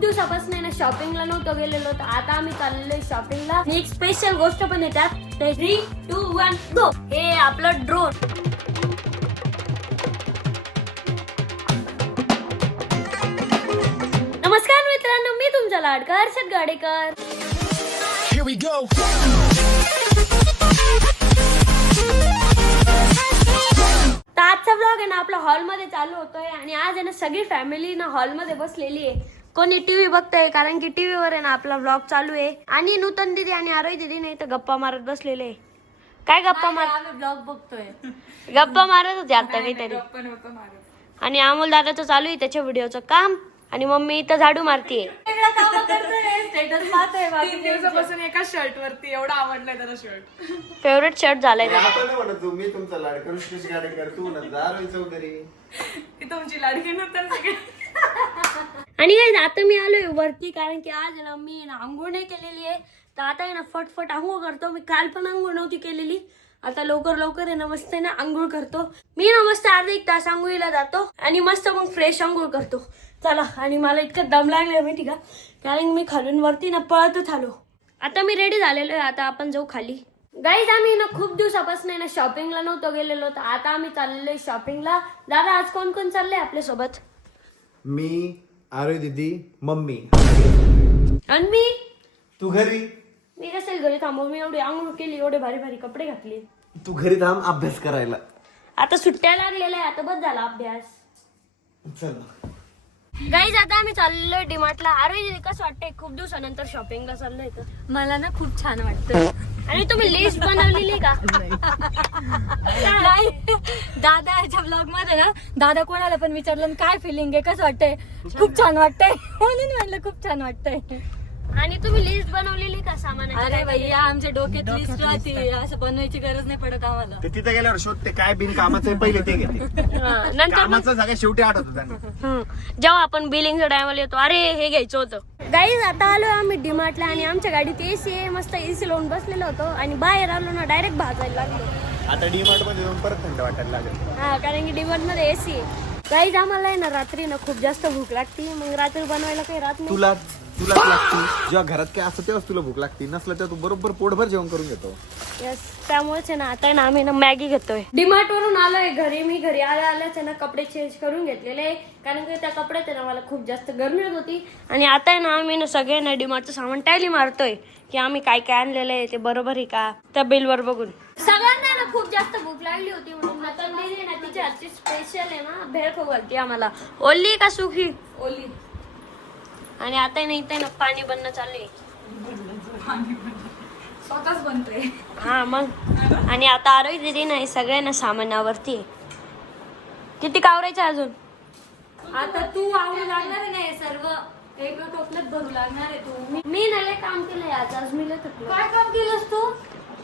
दिवसापासून आहे ना शॉपिंगला नव्हतो गेलेलो, तर आता आम्ही चाललोय शॉपिंगला. आणि एक स्पेशल गोष्ट पण आहे त्यात. 3, 2, 1 गो. हे आपलं ड्रोन. नमस्कार मित्रांनो, मी तुमचा लाडका Harshad Gadekar. Here we go. तर आजचा व्लॉग आहे ना आपला हॉलमध्ये चालू होतोय आणि आज आहे ना सगळी फॅमिली ना हॉलमध्ये बसलेली आहे. कोणी टीव्ही बघतंय कारण की टीव्हीवर आहे ना आपला व्लॉग चालू आहे. आणि नूतन दीदी आणि आरोही दीदी नाही तर गप्पा मारत बसलेले आहे. काय गप्पा मारत? ब्लॉग बघतोय. गप्पा मारत होते आता काहीतरी. आणि अमोल दादाचं चालू आहे त्याच्या व्हिडिओचं काम आणि मम्मी इथं झाडू मारतीये. स्टेटस पाहतोय 3 दिवसापासून एका शर्ट वरती एवढा आवडलाय त्याला शर्ट. फेवरेट शर्ट झालाय त्याचा. आपण नाही म्हणत तुम्ही तुमचा लाडका ऋषिकेश गाडेकर तू म्हणत दारोई चौधरी. ती तुमची लाडकी नूतन सगळी. आणि काय आता मी आलोय वरती कारण की आज आहे ना मी ना आंघोळ नाही केलेली आहे. तर आता आहे ना फटफट आंघोळ करतो. मी काल पण आंघोळ नव्हती केलेली. आता लवकर आहे ना मस्त आहे ना आंघोळ करतो. मी ना मस्त अर्धा 1 तास आंघोळीला जातो आणि मस्त मग फ्रेश आंघोळ करतो. चला. आणि मला इतकं दम लागलाय माहिती का, कारण मी खालून वरती ना पळतच आलो. आता मी रेडी झालेलो आहे. आता आपण जाऊ खाली. गाईज आम्ही ना खूप दिवसापासून ना शॉपिंगला नव्हतो गेलेलो, तर आता आम्ही चाललोय शॉपिंगला. दादा आज कोण कोण चाललंय आपल्या सोबत? मी आरोई दीदी मम्मी. आणि मी तू घरी. मी कसेल घरी थांबव. मी एवढी आंघोळ केली, एवढे भारी भारी कपडे घातले. तू घरी थांब अभ्यास करायला. आता सुट्ट्या लागलेल्या आहे. आता बस झाला अभ्यास. चल गाईज आता आम्ही चाललोय डीमार्टला. अरे कसं वाटतंय खूप दिवसानंतर शॉपिंगला चाललोय तर? मला ना खूप छान वाटतं. आणि तुम्ही लिस्ट बनवलेली का? नाही, दादाच्या ब्लॉग मध्ये ना दादा कोणाला पण विचारलं काय फिलिंग आहे, कसं वाटतंय, खूप छान वाटतंय म्हणून म्हणलं खूप छान वाटतंय. आणि तुम्ही लिस्ट बनवलेली का सामानाची? अरे भैया आमच्या डोक्यात लिस्ट राहते, असं बनवायची गरज नाही पडत आम्हाला. ते तिथे गेल्यावर शोधते काय बिन कामाचं पहिले ते घेते. नंतर कामाचं सगळ्या शेवटी आठवतं त्यांना. जेव्हा आपण बिलिंगच्या टायमाला येतो अरे हे घ्यायचं होतं. गाईज आता आलो आम्ही डीमार्टला आणि आमच्या गाडीत एसी आहे. मस्त एसी लावून बसलेलो होतो आणि बाहेर आलो ना डायरेक्ट भाजायला लागलो. आता डीमार्ट मध्ये जाऊन परत थंड वाटायला लागेल. हा, कारण की डीमार्ट मध्ये एसी आहे. गाईज आम्हाला आहे ना रात्री ना खूप जास्त भूक लागते. मग रात्री बनवायला काही राहत नाही. तुलाच लागते. जेव्हा घरात काय असतं तेव्हाच तुला भूक लागते. नसलं तर तू बरोबर पोटभर जेवण करून घेतो. यस, त्यामुळेच आहे ना आता आहे ना आम्ही ना मॅगी घेतोय. डीमार्ट वरून आलोय घरी. मी घरी आल्याच आहे ना कपडे चेंज करून घेतलेले आहे, कारण की त्या कपड्यात आहे ना मला खूप जास्त गरमी होत होती. आणि आता आहे ना आम्ही ना सगळे ना डीमार्टचं सामान टॅली मारतोय की आम्ही काय काय आणलेलं आहे ते बरोबर आहे का त्या बिलवर बघून. सगळ्यांना ना खूप जास्त भूक लागली होती म्हणून नतन दीदी ना तिच्या हातची स्पेशल आहे ना भेळ खाऊ घालते आम्हाला. ओली का सुखी? ओली. आणि आता नाही इथे ना पाणी बनणं चालू आहे. स्वतःच बनतोय. हा मग. आणि आता आरोही दीदी नाही सगळ्यांना सामानावरती आहे. किती कावरायचं अजून? आता तू आवडू लागणार नाही सर्व एक टोपल्यात भरू लागणार आहे तू. मी नाही काम केलंय आज मी लय थकलो. काय काम केलंस तू?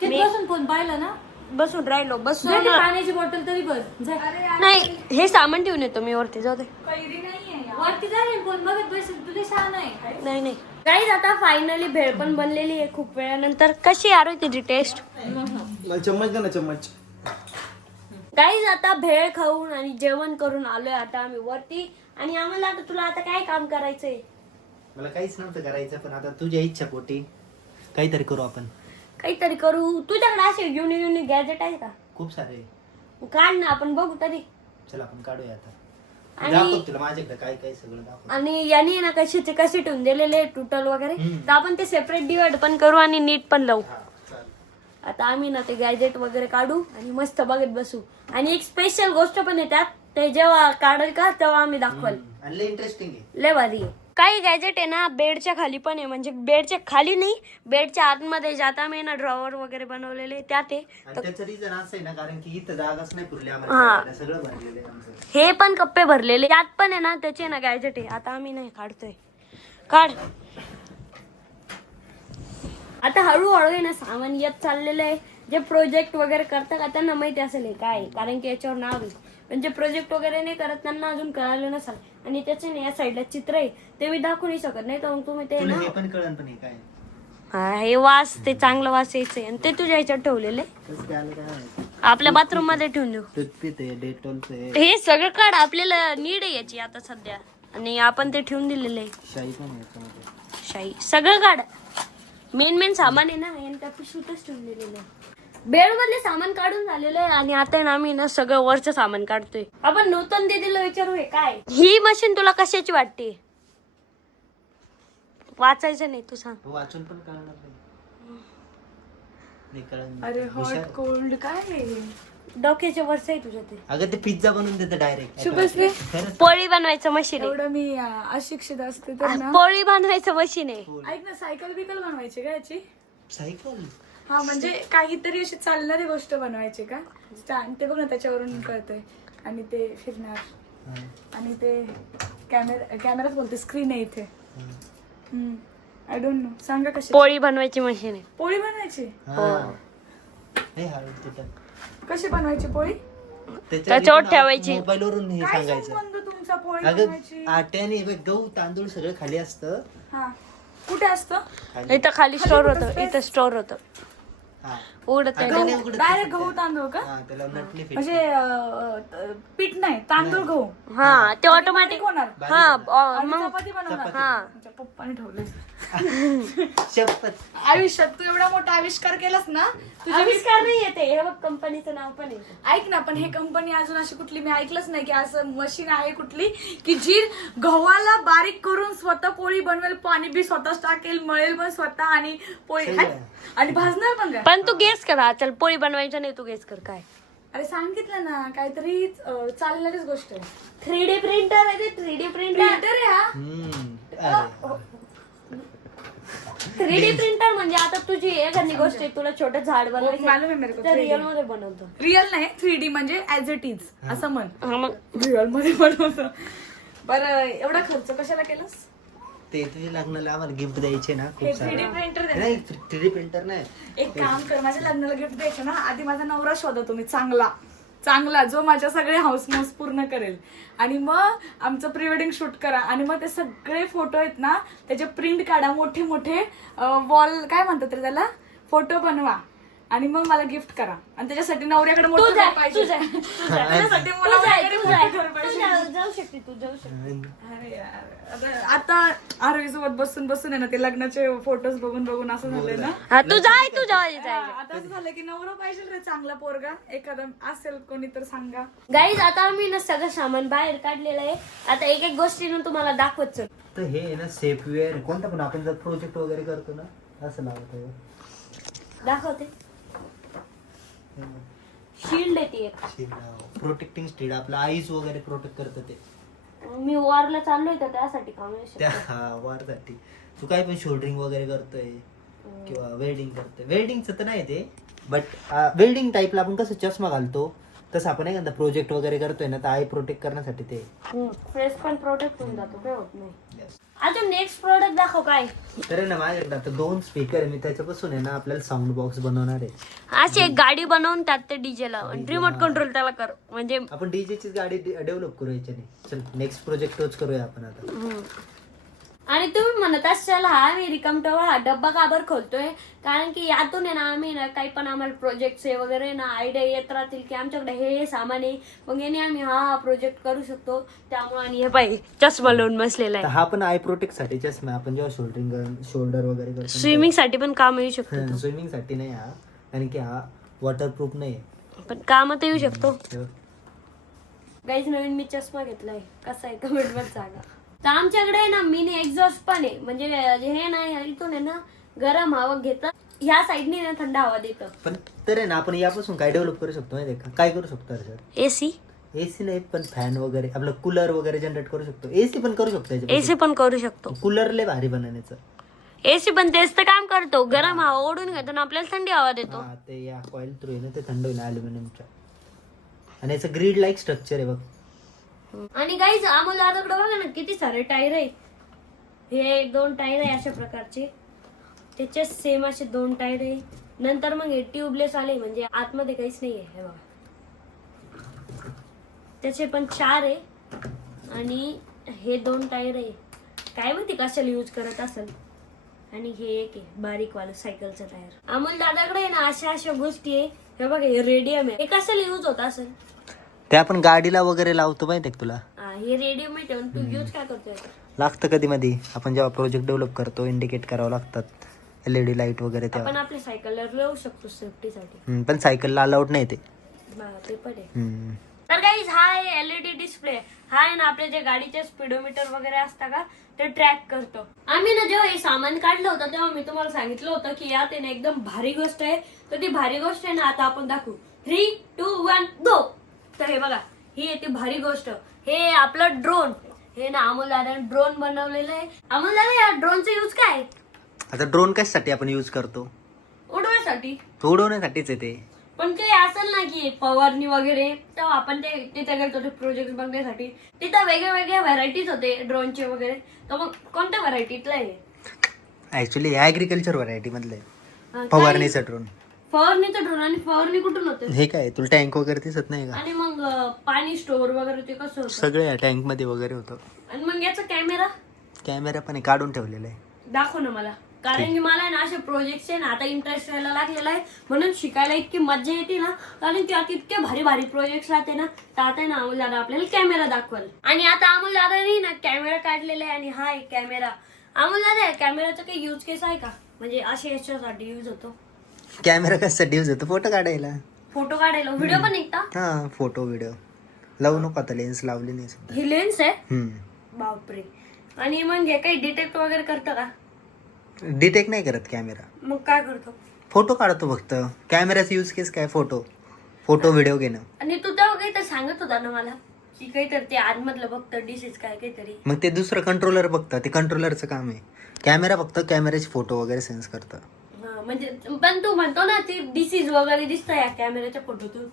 तिथपासून फोन पाहिला ना, बसून राहिलो बसून. जा ती पाण्याची बॉटल तरी भर. जा. नाही हे सामान ठेवून येतो मी वरती. जाऊ दे. वरती जा रे, फोन बघत बसेल. तुझे छान आहे. नाही काहीच. आता फायनली भेळ पण बनलेली आहे खूप वेळानंतर. कशी आरोही तुझी टेस्ट? चम्मच दे ना चम्मच. गाईज आता भेळ खाऊन आणि जेवण करून आलोय आता आम्ही वरती. आणि आम्हाला आता तुला आता काय काम करायचंय? मला काहीच नव्हतं करायचं, पण आता तुझ्या इच्छा पोटी काहीतरी करू आपण. काहीतरी करू. तुझ्याकडे असे युनिक गॅजेट आहे का? खूप सारे. काढ ना आपण बघू तरी. चल आपण काढूया आता. आणि दाखव तुला माझ्याकडे काय काय सगळं दाखव. आणि यांनी ना कशाचे कसे ठेवून दिलेले टोटल वगैरे, तर आपण ते सेपरेट डिवाइड पण करू आणि नीट पण लावू. आता आम्ही ना ते गॅजेट वगैरे काढू आणि मस्त बघत बसू. आणि एक स्पेशल गोष्ट पण आहे त्यात. ते जेव्हा काढेल का तेव्हा आम्ही दाखवाल. आणि लय इंटरेस्टिंग आहे. लय भारी आहे. काही गॅजेट आहे ना बेडच्या खाली पण आहे. म्हणजे बेडच्या खाली नाही, बेडच्या आतमध्ये ज्यात आम्ही ना ड्रॉवर वगैरे बनवलेले त्यात आहे. आणि त्याचं रिझन असं आहे ना, कारण की इथं जागाच नाही पुरली आम्हाला. सगळं भरलेलं आहे आमचं. हे पण कप्पे भरलेले त्यात पण आहे ना त्याचे ना गॅजेट आहे. आता आम्ही नाही काढतोय. काढ. आता हळूहळू आहे ना सामान येत चाललेलं आहे. जे प्रोजेक्ट वगैरे करतात का त्यांना माहिती असेल हे काय, कारण की याच्यावर नाव आहे. म्हणजे प्रोजेक्ट वगैरे नाही करत त्यांना अजून कळालं नसेल. आणि त्याचे ना या साईडला चित्र आहे ते मी दाखवू नाही शकत, नाही तर मग तुम्ही ते तुला ना हे पण कळण पण हे काय. हा हे वास ते चांगलं वास यायचंय. आणि ते तुझ्या ह्याच्यात ठेवलेले कसं काय आलं काय माहिती. आपल्या बाथरूम मध्ये ठेवून देऊ. टूथपिक आहे, डेटॉलचं आहे. हे सगळं काढ. आपल्याला नीड आहे याची आता सध्या. आणि आपण ते ठेवून दिलेलं आहे. शाही पण आहे याच्यामध्ये. शाई सगळं काढ. मेन सामान आहे ना हे त्या पिशवीतच ठेवून दिलेलं आहे. बेड मधले सामान काढून झालेलं आहे आणि आता आहे ना आम्ही ना सगळं वरचं सामान काढतोय. आपण नूतन दीदीला विचारू हे काय ही मशीन तुला कशाची वाटते? वाचायचं नाही तू सांग. तो वाचून पण कळणार नाही. नाही कळणार. अरे हुशार. हॉट कोल्ड काय आहे? डोक्याच्या वरचं आहे तुझ्या ते. अगं ते पिझ्झा बनवून देतं डायरेक्ट. शुभश्री पोळी बनवायचं मशीन आहे. एवढं मी अशिक्षित असते तर ना. पोळी बनवायचं मशीन आहे. ऐक ना, सायकल बिकल बनवायची का याची? सायकल. हा म्हणजे काहीतरी अशी चालणारी गोष्ट बनवायची का? स्टँड ते बघ ना त्याच्यावरून कळतंय. आणि ते फिरणार आणि ते कॅमेराच बोलते, स्क्रीन आहे इथे. आय डोंट नो, सांगा कशी पोळी बनवायची मशीन आहे. पोळी बनवायची? हे हळू तिथं. कशी बनवायची पोळी? त्याच्यावर ठेवायची. मोबाईल वरून हे काय सांगायचं. संबंध तुमचा पोळी अगं बनवायची? आट्याने गहू तांदूळ सगळं खाली असतं. हा कुठे असतं? इथं खाली स्टोर होतं. इथं स्टोर होतं. हा. उघडत अगं, नाही. नाही उघडत डायरेक्ट ते. गहू तांदूळ का? हा, त्याला नट नाही fit. म्हणजे पीठ नाही, तांदूळ गहू. हा ते ऑटोमॅटिक. होणार. हा आणि मग चपाती बनवणार. हा आमच्या पप्पाने ठेवले. शपथ. आयुष्यात तू एवढा मोठा आविष्कार केलास ना, तुझ्या आविष्कार नाही येते. हे बघ कंपनीचं नाव पण आहे. ऐक ना, पण हे कंपनी अजून अशी कुठली मी ऐकलंच नाही की असं मशीन आहे कुठली की जी गव्हाला बारीक करून स्वतः पोळी बनवेल, पाणी बी स्वतःच टाकेल, मळेल पण स्वतः आणि पोळी आणि भाजणार पण काय. पण तू गेस कर. चल पोळी बनवायचं नाही, तू गेस कर काय. अरे सांगितलं ना, काहीतरी चालणारीच गोष्ट आहे. 3D प्रिंटर आहे ते. 3D printer. प्रिंटर आहे हा. अरे. 3D प्रिंटर म्हणजे आता तुझी एखादी गोष्ट आहे, तुला छोटं झाड मालूम आहे मेरे को, बनवायचं तर रिअल मध्ये बनवतो. रिअल नाही, 3D म्हणजे ऍज इट इज असं म्हण. हा मग रिअल मध्ये बनवतो. बरं, एवढा खर्च कशाला केलास? ते तुझ्या लग्नाला आम्हाला गिफ्ट द्यायचे ना खूप हे सारे. 3D प्रिंटर दे. नाही 3D प्रिंटर नाही. एक काम कर, माझ्या लग्नाला गिफ्ट द्यायचं ना, आधी माझा नवरा शोधा तुम्ही चांगला चांगला, जो माझ्या सगळे हाऊस मौस पूर्ण करेल. आणि मग आमचं प्री वेडिंग शूट करा आणि मग ते सगळे फोटो आहेत ना त्याचे प्रिंट काढा, मोठे मोठे वॉल काय म्हणतात रे त्याला, फोटो बनवा आणि मग मला गिफ्ट करा. आणि त्याच्यासाठी नवऱ्याकडे मोठं घर पाहिजे. त्याच्यासाठी मला वगैरे मोठं घर पाहिजे. जाऊ शकते तू, जाऊ शकते. अरे यार, आता आरोही सोबत बसून बसून आहे ना ते लग्नाचे फोटोज बघून बघून असं झालंय ना. हा तू जाय, तू जाय. आता असं झालं की नवरा पाहिजे रे चांगला पोरगा, एखादा असेल कोणी तर सांगा. गाईज आता आम्ही ना सगळं सामान बाहेर काढलेलं आहे. आता एक एक गोष्टीनं तुम्हाला दाखवत चल. तर हे आहे ना सेफवेअर, कोणता पण आपण जर प्रोजेक्ट वगैरे करतो ना असं लावतो. दाखवते. शिल्ड आहे ती एक. प्रोटेक्टिंग स्टील, आपलं आईज वगैरे प्रोटेक्ट करतं ते. मी वॉरला चाललोय तर त्यासाठी काम येऊ शकतं. त्या वारसाठी तू काय पण शोल्डरिंग वगैरे करतोय किंवा वेल्डिंग करतोय. वेल्डिंगचं तर नाही ते, बट वेल्डिंग टाईपला आपण कसं चष्मा घालतो तसं आपण एखादा प्रोजेक्ट वगैरे करतोय ना तर आई प्रोटेक्ट करण्यासाठी ते. फेस पण प्रोटेक्ट होऊन जातो, काय होत नाही. अजून नेक्स्ट प्रोडक्ट दाखव काय. तर आहे ना माझ्याकडे आता 2 स्पीकर आहे, मी त्याच्यापासून आहे ना आपल्याला साऊंड बॉक्स बनवणार आहे. अशी एक गाडी बनवून त्यात ते डीजे लाव, रिमोट कंट्रोल त्याला कर. म्हणजे आपण डीजेचीच गाडी डेव्हलप करू याच्याने. चल नेक्स्ट प्रोजेक्ट तोच करूया आपण आता. आणि तुम्ही म्हणत असाल हा आम्ही रिकामटोवर हा डब्बा काबर खोलतोय, कारण की यातून आहे ना आम्ही ना काही पण आम्हाला प्रोजेक्ट वगैरे ना आयडिया येत राहतील की आमच्याकडे हे सामान आहे, मग याने आम्ही हा प्रोजेक्ट करू शकतो. त्यामुळे आणि हे पाहिजे चष्मा लावून बसलेला तर आहे. हा पण आय प्रोटेक्ट साठी चष्मा आपण जेव्हा शोल्डर वगैरे करतो. स्विमिंग साठी पण काम येऊ शकतो, स्विमिंग साठी नाही हा, कारण की हा वॉटरप्रूफ नाही. पण कामात येऊ शकतो. हे बघ. गाईज नवीन मी चष्मा घेतलाय, कसा आहे कमेंट मध्ये सांगा. तर आमच्याकडे आहे ना मिनी एक्झॉस्ट पण आहे, म्हणजे हे ना इथून आहे ना गरम हवा घेतं, ह्या साईडने ना थंड हवा देतं. पण तर आहे ना आपण यापासून काय डेव्हलप करू शकतो माहिती का, काय करू शकतो सर? एसी. एसी नाही पण फॅन वगैरे, आपलं कूलर वगैरे जनरेट करू शकतो. एसी पण करू शकतो. एसी पण करू शकतो. कूलर लय भारी बनवण्याचं. एसी पण तेच तर काम करतो, गरम हवा ओढून घेतो आणि आपल्याला थंडी हवा देतो. हा ते या कॉईल थ्रू आहे ना ते थंड होईल अल्युमिनियमच्या. आणि याचं ग्रीड लाईक स्ट्रक्चर आहे बघ. आणि गाईज आम्हाला दादाकडे बघा ना किती सारे टायर आहे. हे 2 टायर आहे अशा प्रकारचे, त्याचे सेम असे 2 टायर आहे. नंतर मग हे ट्यूबलेस आले, म्हणजे आतमध्ये काहीच नाही आहे. हे बघा त्याचे पण 4 आहे. आणि हे 2 टायर आहे, काय माहिती कशाला यूज करत असेल. आणि हे एक आहे बारीक वाला सायकलचं टायर. अमोल दादाकडे आहे ना अशा गोष्टी आहे. हे बघा हे रेडियम आहे, हे कशाला यूज होत असेल. ते आपण गाडीला वगैरे लावतो माहिती का तुला? हे रेडीमेड आहे तू यूज काय करतोय लागतं कधी मध्ये आपण जेव्हा प्रोजेक्ट डेव्हलप करतो इंडिकेट करावं लागतात LED लाईट वगैरे तेव्हा. आपण आपल्या सायकलला लावू शकतो सेफ्टीसाठी पण सायकलला अलाउड नाही ते. ते पण आहे. हम्म. तर गाईज हा आहे LED डिस्प्ले. हा आहे ना आपले जे गाडीचे स्पीडोमीटर वगैरे असतं का ते ट्रॅक करतो. आम्ही ना जेव्हा हे सामान काढलं होतं तेव्हा मी तुम्हाला सांगितलं होतं की यात आहे ना एकदम भारी गोष्ट आहे. तर ती भारी गोष्ट आहे ना आता आपण दाखवू. 3, 2, 1 गो. तर हे बघा ही आहे ती भारी गोष्ट. हे आपलं ड्रोन. हे ना अमोल दादाने ड्रोन बनवलेलं आहे. अमोल दादा या ड्रोनचा यूज काय आहे? आता ड्रोन कशासाठी आपण यूज करतो? उडवण्यासाठी. उडवण्यासाठीच आहे ते. पण काही असेल ना की फवारणी वगैरे तेव्हा आपण ते तिथे गेलो होतो प्रोजेक्ट बघण्यासाठी. तिथं वेगळ्या व्हरायटीज होते ड्रोनचे वगैरे. तर मग कोणत्या व्हरायटीतला आहे? ऍक्च्युली ऍग्रिकल्चर व्हरायटी मधले फवारणीचा ड्रोन. फवारणीचा ड्रोन. आणि फवारणी कुठून होते? हे काय तुला टँक वगैरे दिसत नाही का? आणि मग पाणी स्टोअर वगैरे ते कसं होतं? सगळे टँक मध्ये वगैरे होतं. आणि मग याचा कॅमेरा पण काढून ठेवलेला आहे. दाखव ना मला. कारण की मला ना असे प्रोजेक्ट आहे ना आता इंटरेस्ट यायला लागलेला आहे म्हणून शिकायला इतकी मजा येते ना. कारण की आता इतके भारी भारी प्रोजेक्ट राहते ना. तर आता आहे ना अमोल दादा आपल्याला कॅमेरा दाखवाल. आणि आता अमोल दादानी ना कॅमेरा काढलेला आहे. आणि हा एक कॅमेरा. अमोल दादा कॅमेराचा काही यूज केस आहे का? म्हणजे असे याच्यासाठी यूज होतो. कॅमेरा कशासाठी यूज होतो? फोटो काढायला. फोटो काढायला. व्हिडिओ पण निघता. हा फोटो व्हिडिओ लावू नको आता. लेन्स लावली नाही सध्या. ही लेन्स आहे. हम्म. बापरे. आणि मग हे काही डिटेक्ट वगैरे करतं का? डिटेक्ट नाही करत कॅमेरा. मग काय करतो? फोटो काढतो फक्त. कॅमेराचा यूज केस काय? फोटो व्हिडिओ घेणं. आणि तू तेव्हा काही तर सांगत होता ना मला की काहीतरी ते आतमधलं बघतं डिसेस काय काहीतरी. मग ते दुसरं कंट्रोलर बघतं. ते कंट्रोलरचं काम आहे. कॅमेरा फक्त कॅमेऱ्याचे फोटो वगैरे सेन्स करतं. म्हणजे पण तू म्हणतो ना ती डिसीज वगैरे दिसतं या कॅमेऱ्याच्या फोटोतून.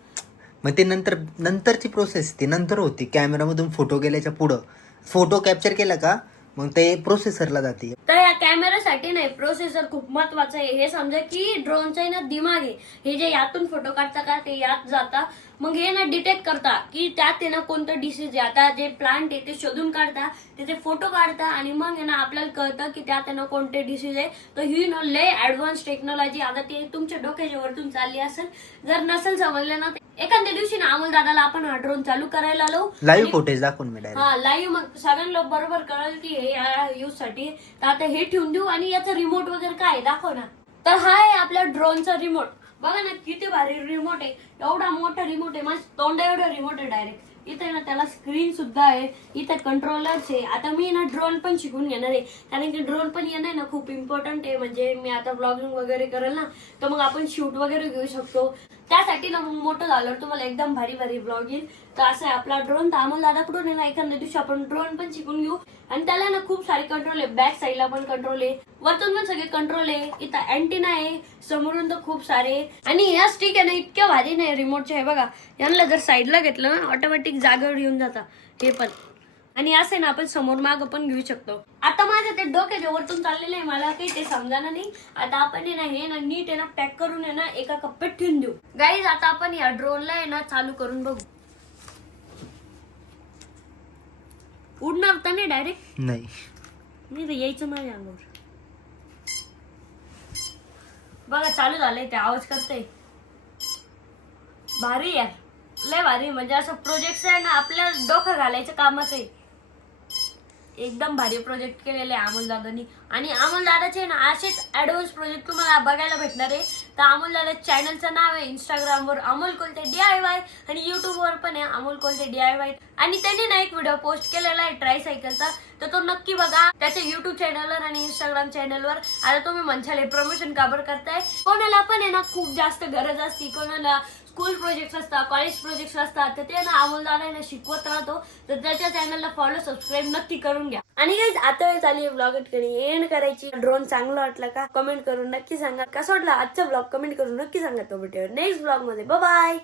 मग ते नंतरची प्रोसेस ती नंतर होती. कॅमेरामधून फोटो गेल्याच्या पुढं फोटो कॅप्चर केला का मग ते प्रोसेसरला जाते. तर या कॅमेरासाठी नाही प्रोसेसर खूप महत्वाचं आहे. हे समजा की ड्रोनचा ना दिमाग आहे. हे जे यातून फोटो काढता का ते यात जाता. मग हे ना डिटेक्ट करता की त्यात आहे ना कोणतं डिसीज आहे. आता जे प्लांट आहे ते शोधून काढता त्याचे फोटो काढता आणि मग आहे ना आपल्याला कळतं की त्यात आहे ना कोणते डिसीज आहे. तर ही ना लय ऍडव्हान्स टेक्नॉलॉजी आता ते तुमच्या डोक्याच्या वरतून चालली असेल. जर नसेल समजलं ना एखाद्या दिवशी ना अमोल दादाला आपण हा ड्रोन चालू करायला लावू. लाईव्ह फुटेज दाखवून मी डायरेक्ट. हा लाईव्ह. मग सगळ्यांना बरोबर कळेल की हे या यूज साठी. तर आता हे ठेवून देऊ. आणि याचा रिमोट वगैरे काय दाखव ना. तर हा आहे आपल्या ड्रोनचा रिमोट. बघा ना किती भारी रिमोट आहे. एवढा मोठा रिमोट आहे. माझ्या तोंडा एवढा रिमोट आहे डायरेक्ट. इथे ना त्याला स्क्रीन सुद्धा आहे. इथे कंट्रोलर्स आहे. आता मी ना ड्रोन पण शिकून घेणार आहे. कारण की ड्रोन पण येणं ना खूप इम्पॉर्टंट आहे. म्हणजे मी आता ब्लॉगिंग वगैरे करेल ना तर मग आपण शूट वगैरे घेऊ शकतो. त्यासाठी ना मग मोठं झालं तुम्हाला एकदम भारी भारी ब्लॉग येईल. तर असं आहे आपला ड्रोन. तर अमोल दादाकडून आहे ना एखाद्या दिवशी आपण ड्रोन पण शिकून घेऊ. आणि त्याला ना खूप सारे कंट्रोल आहे. बॅक साईडला पण कंट्रोल आहे. वरतून पण सगळे कंट्रोल आहे. इथं अँटिना आहे. समोरून तर खूप सारे. आणि या स्टिक आहे ना इतक्या भारी नाही रिमोटच्या. हे बघा यांना जर साईडला घेतलं ना ऑटोमॅटिक जागेवर येऊन जाता हे पण. आणि असं आहे ना आपण समोर मागं पण घेऊ शकतो. आता माझं ते डोक्याच्या वरतून चाललेलं आहे. मला काही ते समजाना नाही. आता आपण आहे ना हे ना नीट आहे ना पॅक करून आहे ना एका कप्प्यात ठेवून देऊ. गाईज आता आपण या ड्रोनला आहे ना चालू करून बघू. उडणार तर नाही डायरेक्ट? नाही तर यायचं माझ्या अंगावर. बघा चालू झालंय. ते आवाज करतंय. भारी यार लय भारी. म्हणजे असं प्रोजेक्ट आहे ना आपल्या डोकं घालायचं कामाचं आहे. एकदम भारी प्रोजेक्ट केलेले आहे अमोल दादानी. आणि अमोल दादाचे ना असेच ऍडव्हान्स प्रोजेक्ट तुम्हाला बघायला भेटणार आहे. तर अमोल दादा चॅनलचं नाव आहे इंस्टाग्रामवर अमोल कोलते DIY. आणि युट्यूबवर पण आहे अमोल कोलते DIY. आणि त्यांनी ना एक व्हिडिओ पोस्ट केलेला आहे ट्रायसायकलचा. तर तो नक्की बघा त्याच्या युट्यूब चॅनलवर आणि इंस्टाग्राम चॅनलवर. आता तुम्ही म्हणशाल प्रमोशन का बरं करताय. कोणाला पण आहे ना खूप जास्त गरज असते. कोणाला स्कूल प्रोजेक्ट असतात कॉलेज प्रोजेक्ट असतात. तर ते ना अमोल दादा शिकवत राहतो. तर त्याच्या चॅनलला फॉलो सबस्क्राईब नक्की करून घ्या. आणि गाईज आता वेळ झाली ब्लॉग एंड करायची. ड्रोन चांगला वाटला का कमेंट करून नक्की सांगा. कसं वाटला आजचा ब्लॉग कमेंट करून नक्की सांगा. तो भेटूया नेक्स्ट ब्लॉग मध्ये. बाय.